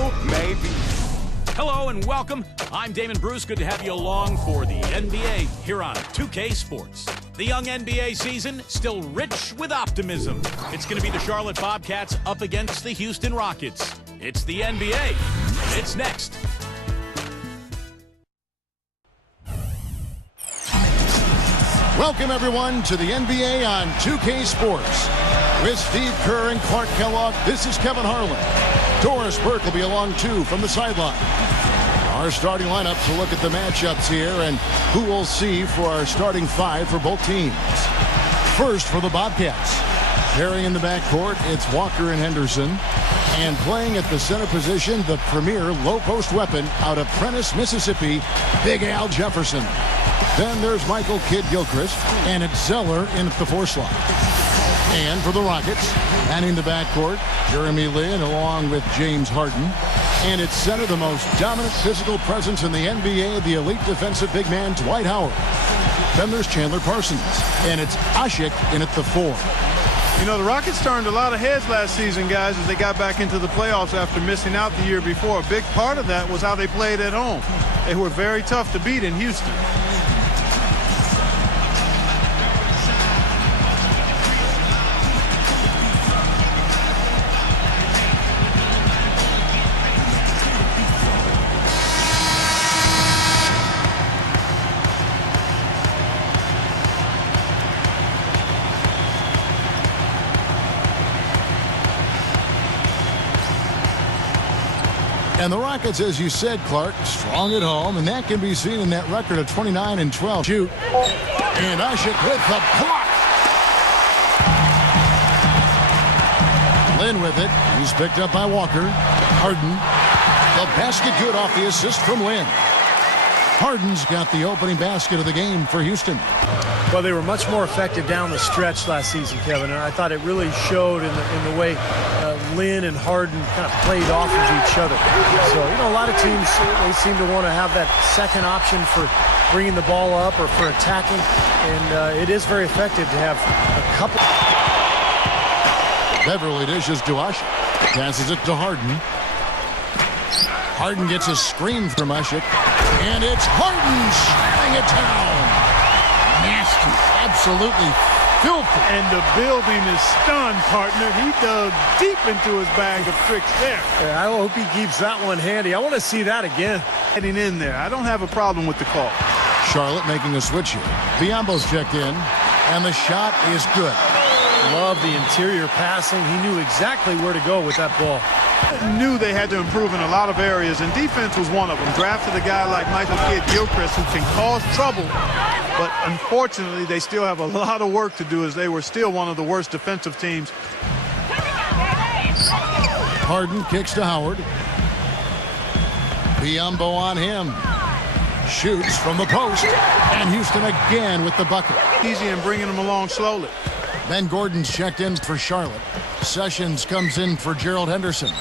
you, maybe. Hello and welcome. I'm Damon Bruce. Good to have you along for the NBA here on 2K Sports. The young NBA season still rich with optimism. It's going to be the Charlotte Bobcats up against the Houston Rockets. It's the NBA. It's next. Welcome, everyone, to the NBA on 2K Sports. With Steve Kerr and Clark Kellogg, this is Kevin Harlan. Doris Burke will be along, too, from the sideline. Our starting lineups will look at the matchups here and who we'll see for our starting five for both teams. First, for the Bobcats. Carrying in the backcourt, it's Walker and Henderson. And playing at the center position, the premier low-post weapon out of Prentice, Mississippi, Big Al Jefferson. Then there's Michael Kidd-Gilchrist, and it's Zeller in at the 4 slot. And for the Rockets, manning the backcourt, Jeremy Lin along with James Harden. And it's center, the most dominant physical presence in the NBA, the elite defensive big man, Dwight Howard. Then there's Chandler Parsons, and it's Ashik in at the 4. You know, the Rockets turned a lot of heads last season, guys, as they got back into the playoffs after missing out the year before. A big part of that was how they played at home. They were very tough to beat in Houston. And the Rockets, as you said, Clark, strong at home, and that can be seen in that record of 29-12. Shoot. And Ashik with the block. Lin with it. He's picked up by Walker. Harden. The basket good off the assist from Lin. Harden's got the opening basket of the game for Houston. Well, they were much more effective down the stretch last season, Kevin, and I thought it really showed in the way Lin and Harden kind of played off of each other. So, you know, a lot of teams, they seem to want to have that second option for bringing the ball up or for attacking, and it is very effective to have a couple. Beverly dishes to Ashik. Passes it to Harden. Harden gets a screen from Ashik. And it's Harden slamming it down. Nasty. Absolutely filthy. And the building is stunned, partner. He dug deep into his bag of tricks there. Yeah, I hope he keeps that one handy. I want to see that again. Heading in there. I don't have a problem with the call. Charlotte making a switch here. Biombo's checked in. And the shot is good. Love the interior passing. He knew exactly where to go with that ball. Knew they had to improve in a lot of areas, and defense was one of them. Drafted a guy like Michael Kidd-Gilchrist who can cause trouble, but unfortunately they still have a lot of work to do as they were still one of the worst defensive teams. Harden kicks to Howard. Biombo on him. Shoots from the post, and Houston again with the bucket. Easy and bringing them along slowly. Ben Gordon's checked in for Charlotte. Sessions comes in for Gerald Henderson.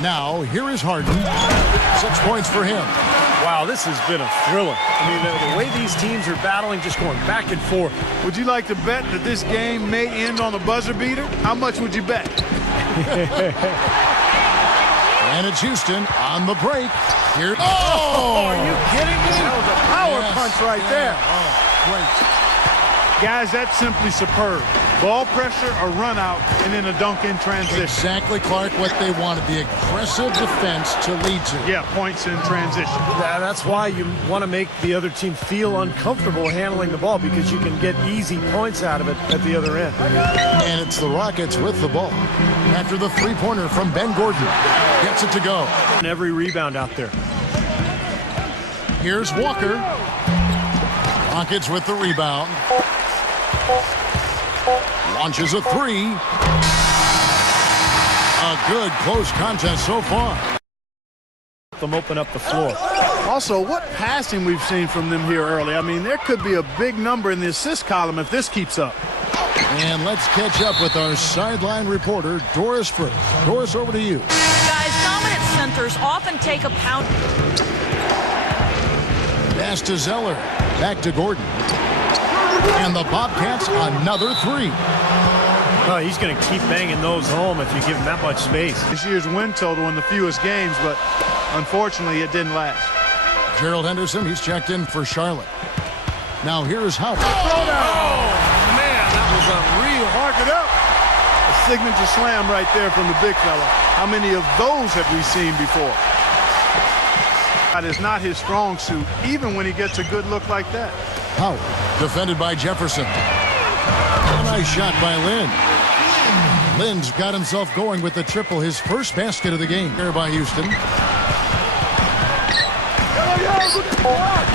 Now, here is Harden. 6 points for him. Wow, this has been a thriller. I mean, the way these teams are battling, just going back and forth. Would you like to bet that this game may end on a buzzer beater? How much would you bet? And it's Houston on the break. Here. Oh, are you kidding me? That was a power punch right there. Oh, great. Guys, that's simply superb. Ball pressure, a run out, and then a dunk in transition. Exactly, Clark, what they wanted. The aggressive defense to lead to. Yeah, points in transition. Yeah, that's why you want to make the other team feel uncomfortable handling the ball, because you can get easy points out of it at the other end. And it's the Rockets with the ball. After the three-pointer from Ben Gordon. Gets it to go. And every rebound out there. Here's Walker. Rockets with the rebound. Launches a three. A good close contest so far. Them open up the floor. Also, what passing we've seen from them here early. I mean, there could be a big number in the assist column if this keeps up. And let's catch up with our sideline reporter, Doris Burke. Doris, over to you. Guys, dominant centers often take a pound. Pass to Zeller. Back to Gordon. And the Bobcats another three. Oh, he's going to keep banging those home if you give him that much space. This year's win total in the fewest games, but unfortunately it didn't last. Gerald Henderson, he's checked in for Charlotte. Now here's Howard. Oh, man, that was unreal. Mark it up. A signature slam right there from the big fella. How many of those have we seen before? That is not his strong suit, even when he gets a good look like that. Howard, defended by Jefferson. A nice shot by Lynn. Lynn's got himself going with the triple, his first basket of the game. Here by Houston.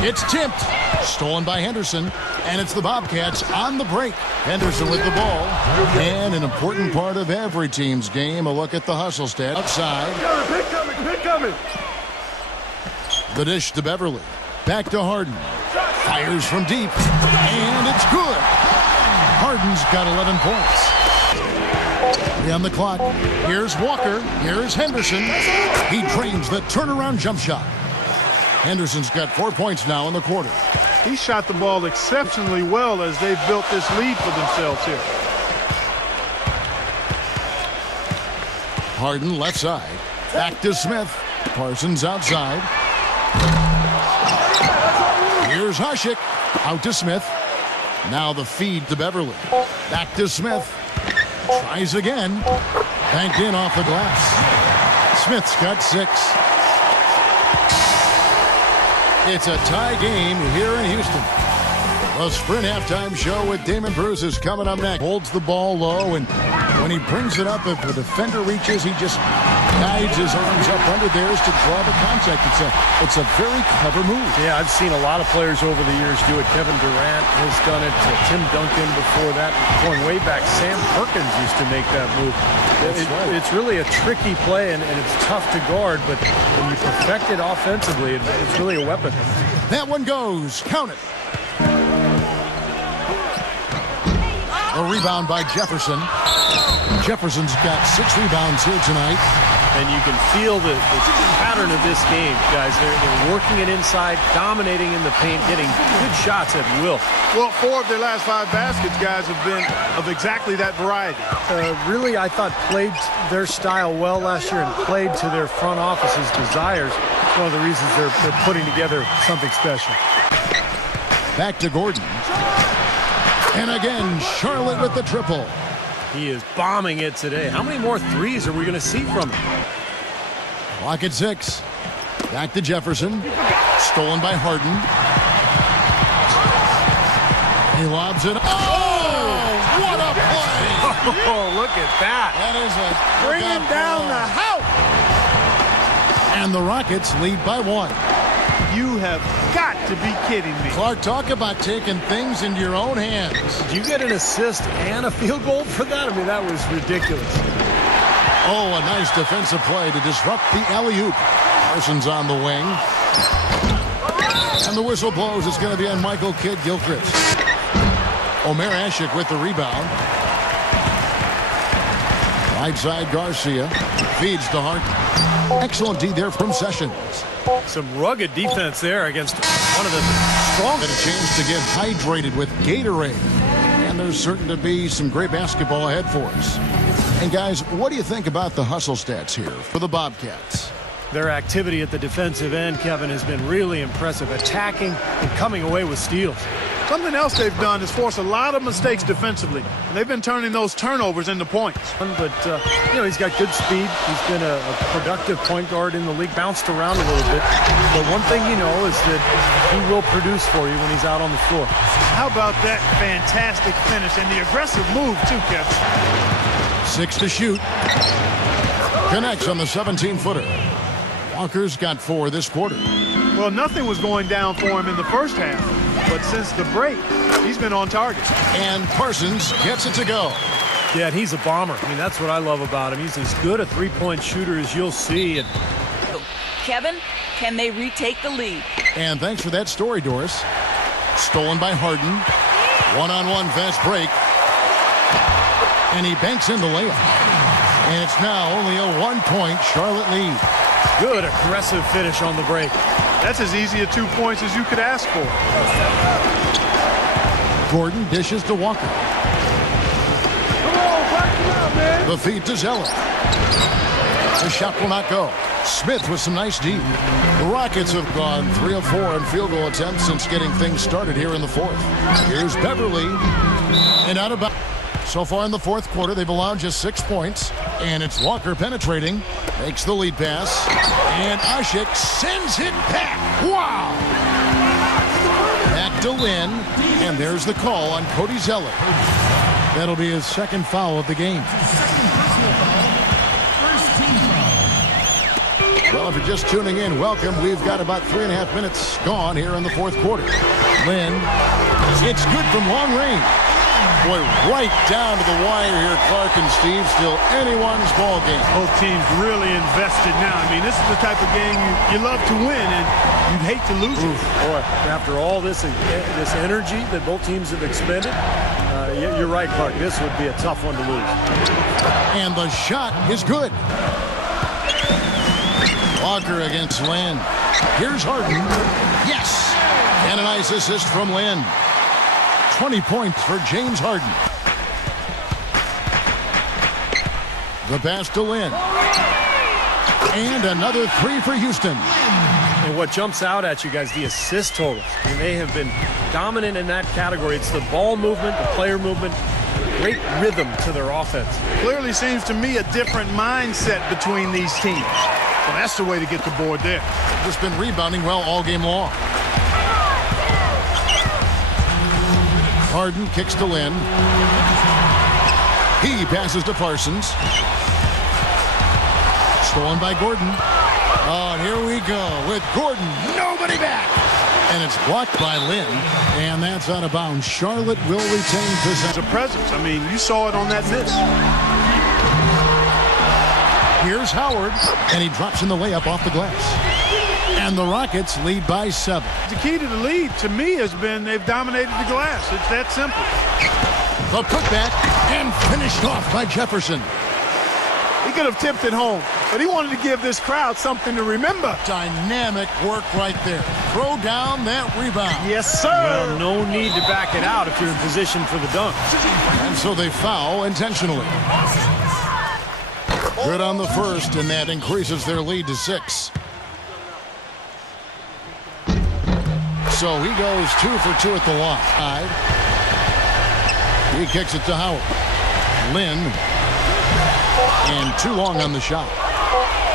It's tipped. Stolen by Henderson. And it's the Bobcats on the break. Henderson with the ball. And an important part of every team's game, a look at the hustle stat. Outside. Pick coming. The dish to Beverly. Back to Harden. Fires from deep. And it's good. Harden's got 11 points. 3 on the clock. Here's Walker. Here's Henderson. He drains the turnaround jump shot. Henderson's got 4 points now in the quarter. He shot the ball exceptionally well as they've built this lead for themselves here. Harden left side. Back to Smith. Parsons outside. Here's Hushik. Out to Smith. Now the feed to Beverly. Back to Smith. Tries again. Banked in off the glass. Smith's got 6. It's a tie game here in Houston. The Sprint halftime show with Damon Bruce is coming up next. Holds the ball low, and when he brings it up, if the defender reaches, he just guides his arms up under theirs to draw the contact. It's a very clever move. Yeah, I've seen a lot of players over the years do it. Kevin Durant has done it. Tim Duncan before that. Going way back, Sam Perkins used to make that move. Right. It's really a tricky play, and it's tough to guard, but when you perfect it offensively, it's really a weapon. That one goes. Count it. A rebound by Jefferson. Jefferson's got 6 rebounds here tonight. And you can feel the pattern of this game, guys. They're working it inside, dominating in the paint, getting good shots at will. Well, 4 of their last 5 baskets, guys, have been of exactly that variety. Really, I thought played their style well last year and played to their front office's desires. It's one of the reasons they're putting together something special. Back to Gordon. And again, Charlotte with the triple. He is bombing it today. How many more threes are we going to see from him? Clock at 6. Back to Jefferson. Stolen by Harden. He lobs it. Oh, what a play! Oh, look at that. That is a Bring it down the house. And the Rockets lead by 1. You have got to be kidding me. Clark, talk about taking things into your own hands. Did you get an assist and a field goal for that? I mean, that was ridiculous. Oh, a nice defensive play to disrupt the alley-oop. Parsons on the wing. And the whistle blows. It's going to be on Michael Kidd-Gilchrist. Omer Ashik with the rebound. Right side, Garcia. Feeds to Hart. Excellent D there from Sessions. Some rugged defense there against one of the strongest. A chance to get hydrated with Gatorade. And there's certain to be some great basketball ahead for us. And guys, what do you think about the hustle stats here for the Bobcats? Their activity at the defensive end, Kevin, has been really impressive. Attacking and coming away with steals. Something else they've done is force a lot of mistakes defensively. And they've been turning those turnovers into points. But, he's got good speed. He's been a productive point guard in the league, bounced around a little bit. But one thing you know is that he will produce for you when he's out on the floor. How about that fantastic finish and the aggressive move, too, Kevin? 6 to shoot. Connects on the 17-footer. Walker's got 4 this quarter. Well, nothing was going down for him in the first half, but since the break, he's been on target. And Parsons gets it to go. Yeah, and he's a bomber. I mean, that's what I love about him. He's as good a three-point shooter as you'll see. And Kevin, can they retake the lead? And thanks for that story, Doris. Stolen by Harden. One-on-one fast break. And he banks in the layup. And it's now only a 1-point Charlotte lead. Good aggressive finish on the break. That's as easy a 2 points as you could ask for. Gordon dishes to Walker. The feed to Zeller. The shot will not go. Smith with some nice deep. The Rockets have gone 3 of 4 in field goal attempts since getting things started here in the fourth. Here's Beverly. And out of bounds. So far in the fourth quarter, they've allowed just 6 points. And it's Walker penetrating. Makes the lead pass. And Ashik sends it back. Wow! Back to Lynn. And there's the call on Cody Zeller. That'll be his second foul of the game. Well, if you're just tuning in, welcome. We've got about 3.5 minutes gone here in the fourth quarter. Lynn, it's good from long range. Boy, right down to the wire here, Clark and Steve. Still anyone's ball game. Both teams really invested now. I mean, this is the type of game you love to win, and you'd hate to lose it. Boy, after all this energy that both teams have expended, you're right, Clark. This would be a tough one to lose. And the shot is good. Walker against Lynn. Here's Harden. Yes! And a nice assist from Lynn. 20 points for James Harden. The pass to Lynn. And another 3 for Houston. And what jumps out at you guys, the assist totals. I mean, they have been dominant in that category. It's the ball movement, the player movement, great rhythm to their offense. Clearly seems to me a different mindset between these teams. So that's the way to get the board there. Just been rebounding well all game long. Harden kicks to Lynn. He passes to Parsons. Stolen by Gordon. Oh, and here we go with Gordon. Nobody back. And it's blocked by Lynn. And that's out of bounds. Charlotte will retain possession. It's a presence. I mean, you saw it on that miss. Here's Howard. And he drops in the layup off the glass. And the Rockets lead by 7. The key to the lead, to me, has been they've dominated the glass. It's that simple. The putback and finished off by Jefferson. He could have tipped it home, but he wanted to give this crowd something to remember. Dynamic work right there. Throw down that rebound. Yes, sir. Well, no need to back it out if you're in position for the dunk. And so they foul intentionally. Good on the first, and that increases their lead to 6. So he goes 2 for 2 at the line. He kicks it to Howard. Lynn. And too long on the shot.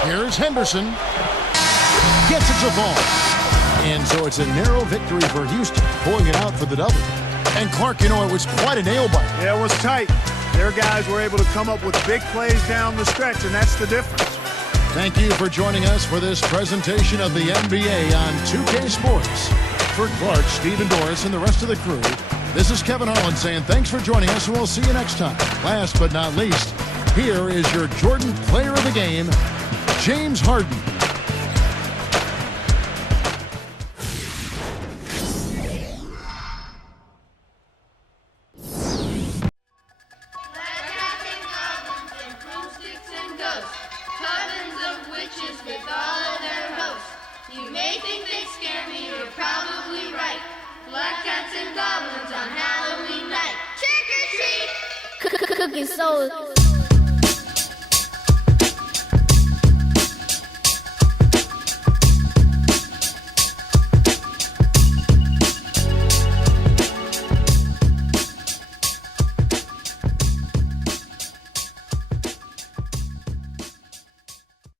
Here's Henderson. Gets it to fall. And so it's a narrow victory for Houston, pulling it out for the double. And Clark, you know, it was quite a nail biter. Yeah, it was tight. Their guys were able to come up with big plays down the stretch, and that's the difference. Thank you for joining us for this presentation of the NBA on 2K Sports. For Clark, Steve, and Doris, and the rest of the crew, this is Kevin Harlan saying thanks for joining us, and we'll see you next time. Last but not least, here is your Jordan Player of the Game, James Harden. Cooking soul.